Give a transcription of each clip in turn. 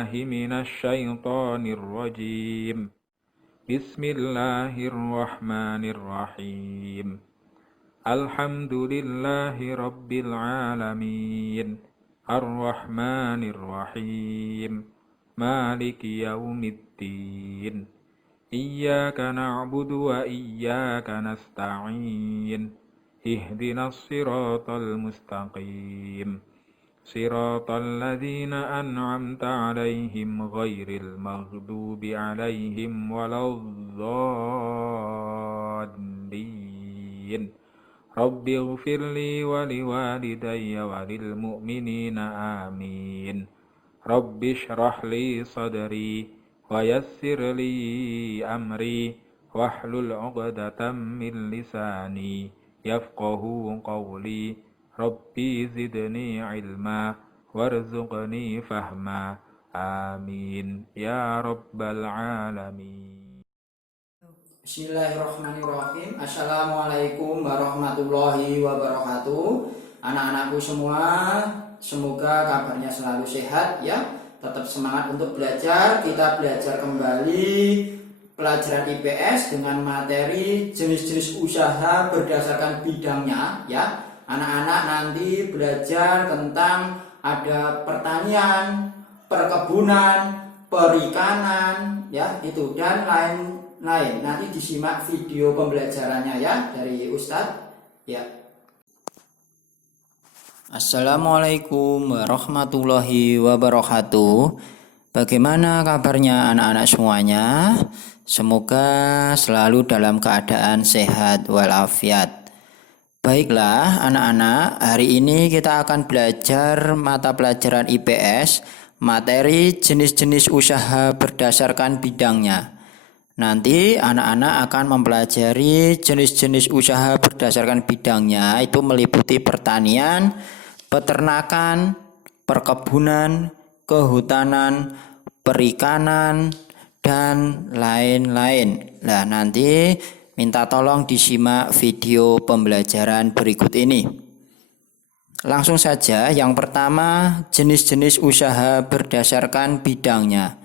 بالله من الشيطان الرجيم. بسم الله الرحمن الرحيم. الحمد لله رب العالمين الرحمن الرحيم مالك يوم الدين إياك نعبد وإياك نستعين اهدنا الصراط المستقيم صراط الذين أنعمت عليهم غير المغضوب عليهم ولا الضالين. رب اغفر لي ولوالدي وللمؤمنين آمين. رب اشرح لي صدري ويسر لي أمري واحلل عقدة من لساني يفقه قولي. ربي زدني علما وارزقني فهما. آمين يا رب العالمين. Bismillahirrahmanirrahim. Assalamualaikum warahmatullahi wabarakatuh. Anak-anakku semua, semoga kabarnya selalu sehat ya. Tetap semangat untuk belajar. Kita belajar kembali pelajaran IPS dengan materi jenis-jenis usaha berdasarkan bidangnya ya. Anak-anak nanti belajar tentang ada pertanian, perkebunan, perikanan ya, itu dan lain-lain. Nanti disimak video pembelajarannya ya dari Ustadz ya. Assalamualaikum warahmatullahi wabarakatuh. Bagaimana kabarnya anak-anak semuanya? Semoga selalu dalam keadaan sehat walafiat. Baiklah anak-anak, hari ini kita akan belajar mata pelajaran IPS, materi jenis-jenis usaha berdasarkan bidangnya. Nanti anak-anak akan mempelajari jenis-jenis usaha berdasarkan bidangnya, itu meliputi pertanian, peternakan, perkebunan, kehutanan, perikanan, dan lain-lain. Nah, nanti minta tolong disimak video pembelajaran berikut ini. Langsung saja, yang pertama jenis-jenis usaha berdasarkan bidangnya.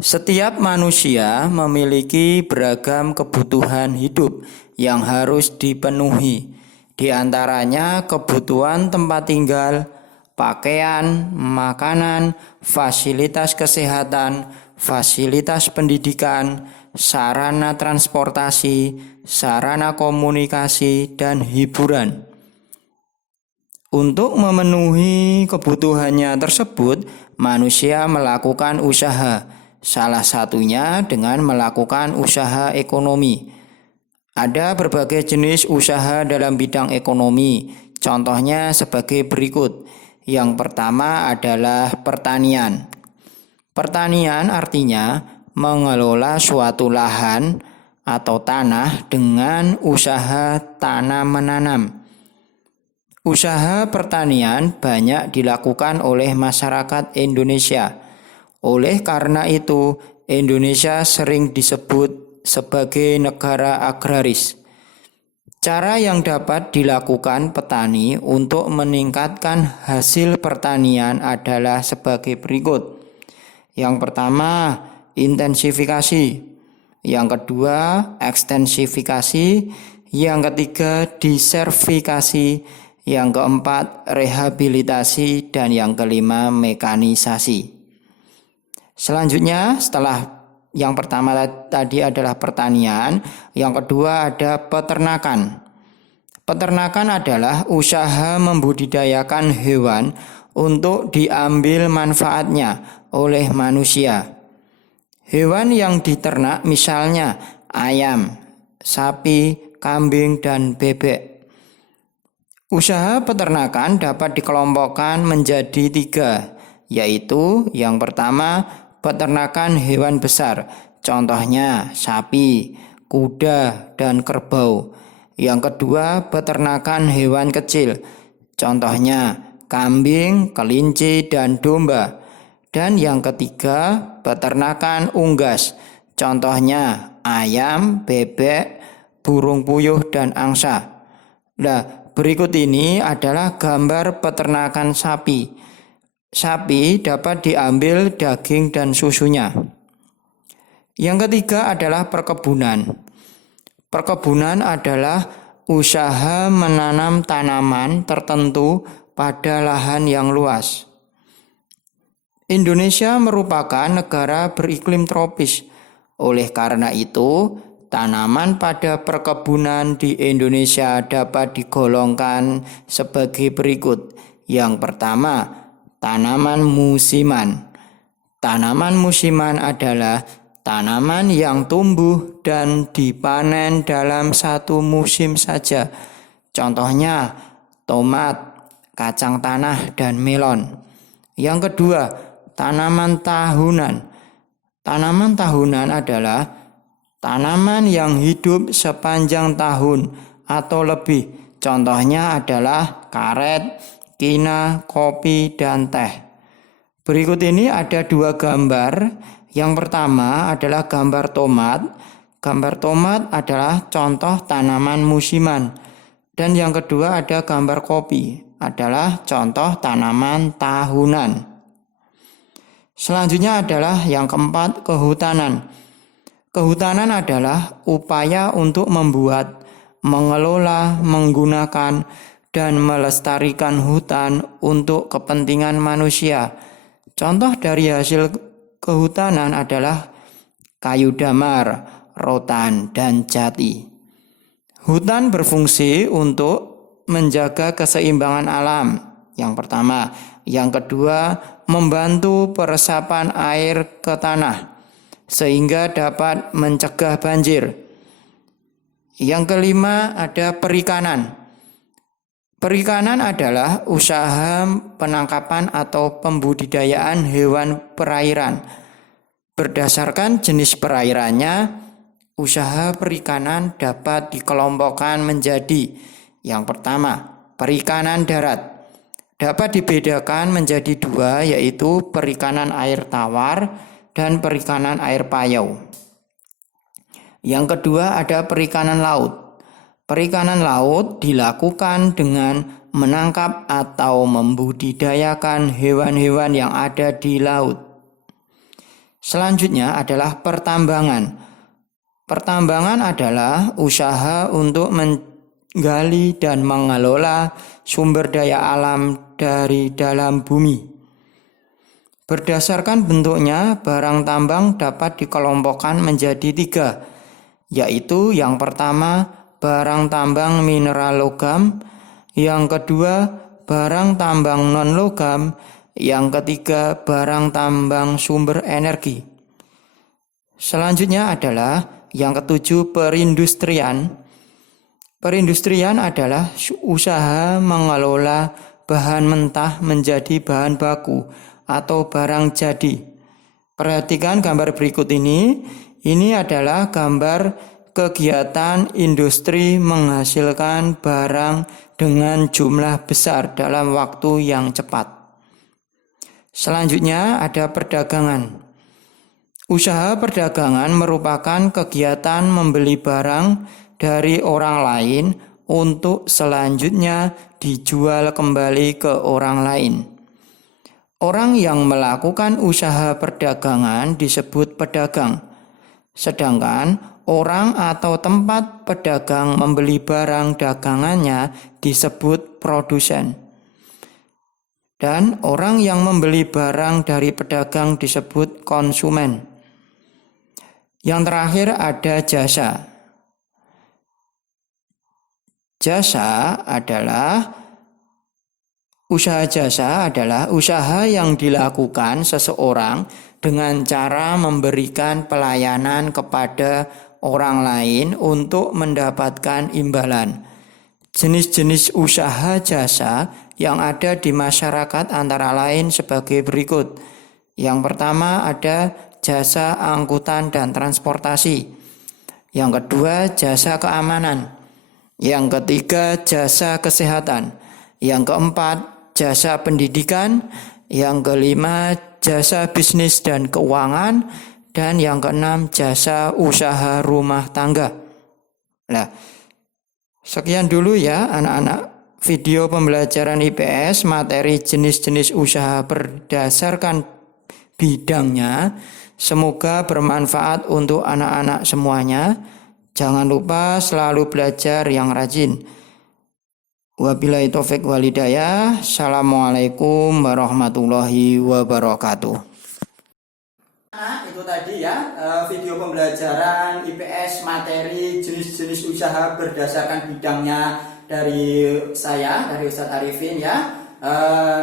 Setiap manusia memiliki beragam kebutuhan hidup yang harus dipenuhi. Di antaranya kebutuhan tempat tinggal, pakaian, makanan, fasilitas kesehatan, fasilitas pendidikan, sarana transportasi, sarana komunikasi, dan hiburan. Untuk memenuhi kebutuhannya tersebut, manusia melakukan usaha. Salah satunya dengan melakukan usaha ekonomi. Ada berbagai jenis usaha dalam bidang ekonomi. Contohnya sebagai berikut. Yang pertama adalah pertanian. Pertanian artinya mengelola suatu lahan atau tanah dengan usaha tanam-menanam. Usaha pertanian banyak dilakukan oleh masyarakat Indonesia. Oleh karena itu, Indonesia sering disebut sebagai negara agraris. Cara yang dapat dilakukan petani untuk meningkatkan hasil pertanian adalah sebagai berikut. Yang pertama, intensifikasi. Yang kedua, ekstensifikasi. Yang ketiga, disertifikasi. Yang keempat, rehabilitasi. Dan yang kelima, mekanisasi. Selanjutnya, setelah yang pertama tadi adalah pertanian, yang kedua ada peternakan. Peternakan adalah usaha membudidayakan hewan untuk diambil manfaatnya oleh manusia. Hewan yang diternak misalnya ayam, sapi, kambing, dan bebek. Usaha peternakan dapat dikelompokkan menjadi 3, yaitu yang pertama peternakan hewan besar, contohnya sapi, kuda, dan kerbau. Yang kedua, peternakan hewan kecil, contohnya kambing, kelinci, dan domba. Dan yang ketiga, peternakan unggas, contohnya ayam, bebek, burung puyuh, dan angsa. Nah, berikut ini adalah gambar peternakan sapi. sapi dapat diambil daging dan susunya. Yang ketiga adalah perkebunan. Perkebunan adalah usaha menanam tanaman tertentu pada lahan yang luas. Indonesia merupakan negara beriklim tropis. Oleh karena itu, tanaman pada perkebunan di Indonesia dapat digolongkan sebagai berikut. Yang pertama, tanaman musiman. Tanaman musiman adalah tanaman yang tumbuh dan dipanen dalam satu musim saja. Contohnya tomat, kacang tanah, dan melon. Yang kedua, tanaman tahunan. Tanaman tahunan adalah tanaman yang hidup sepanjang tahun atau lebih. Contohnya adalah karet, kina, kopi, dan teh. Berikut ini ada dua gambar. Yang pertama adalah gambar tomat. Gambar tomat adalah contoh tanaman musiman. Dan yang kedua ada gambar kopi, adalah contoh tanaman tahunan. Selanjutnya adalah yang keempat, kehutanan. Kehutanan adalah upaya untuk membuat, mengelola, menggunakan, dan melestarikan hutan untuk kepentingan manusia. Contoh dari hasil kehutanan adalah kayu damar, rotan, dan jati. Hutan berfungsi untuk menjaga keseimbangan alam. Yang pertama. Yang kedua, membantu peresapan air ke tanah sehingga dapat mencegah banjir. Yang kelima ada perikanan. Perikanan adalah usaha penangkapan atau pembudidayaan hewan perairan. Berdasarkan jenis perairannya, usaha perikanan dapat dikelompokkan menjadi yang pertama, perikanan darat. Dapat dibedakan menjadi dua, yaitu perikanan air tawar dan perikanan air payau. Yang kedua ada perikanan laut. Perikanan laut dilakukan dengan menangkap atau membudidayakan hewan-hewan yang ada di laut. Selanjutnya adalah pertambangan. Pertambangan adalah usaha untuk menggali dan mengelola sumber daya alam dari dalam bumi. Berdasarkan bentuknya, barang tambang dapat dikelompokkan menjadi tiga, yaitu yang pertama, barang tambang mineral logam, yang kedua, barang tambang non-logam, yang ketiga, barang tambang sumber energi. Selanjutnya adalah yang ketujuh, perindustrian. Perindustrian adalah usaha mengelola bahan mentah menjadi bahan baku atau barang jadi. Perhatikan gambar berikut ini. Ini adalah gambar kegiatan industri menghasilkan barang dengan jumlah besar dalam waktu yang cepat. Selanjutnya ada perdagangan. Usaha perdagangan merupakan kegiatan membeli barang dari orang lain untuk selanjutnya dijual kembali ke orang lain. Orang yang melakukan usaha perdagangan disebut pedagang, sedangkan orang atau tempat pedagang membeli barang dagangannya disebut produsen. Dan orang yang membeli barang dari pedagang disebut konsumen. Yang terakhir ada jasa. Usaha jasa adalah usaha yang dilakukan seseorang dengan cara memberikan pelayanan kepada orang lain untuk mendapatkan imbalan. Jenis-jenis usaha jasa yang ada di masyarakat antara lain sebagai berikut. Yang pertama ada jasa angkutan dan transportasi. Yang kedua jasa keamanan. Yang ketiga, jasa kesehatan. Yang keempat, jasa pendidikan. Yang kelima, jasa bisnis dan keuangan. Dan yang keenam, jasa usaha rumah tangga. Nah, sekian dulu ya anak-anak video pembelajaran IPS materi jenis-jenis usaha berdasarkan bidangnya. Semoga bermanfaat untuk anak-anak semuanya. Jangan lupa selalu belajar yang rajin. Wabillahi taufik wal hidayah. Assalamualaikum warahmatullahi wabarakatuh. Nah, itu tadi ya video pembelajaran IPS materi jenis-jenis usaha berdasarkan bidangnya dari saya, dari Ustadz Arifin ya.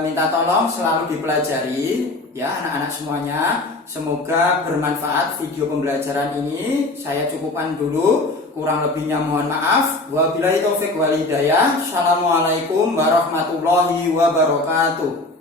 Minta tolong selalu dipelajari ya anak-anak semuanya. Semoga bermanfaat video pembelajaran ini. Saya cukupkan dulu. Kurang lebihnya mohon maaf. Wabillahi taufik wal hidayah. Assalamualaikum warahmatullahi wabarakatuh.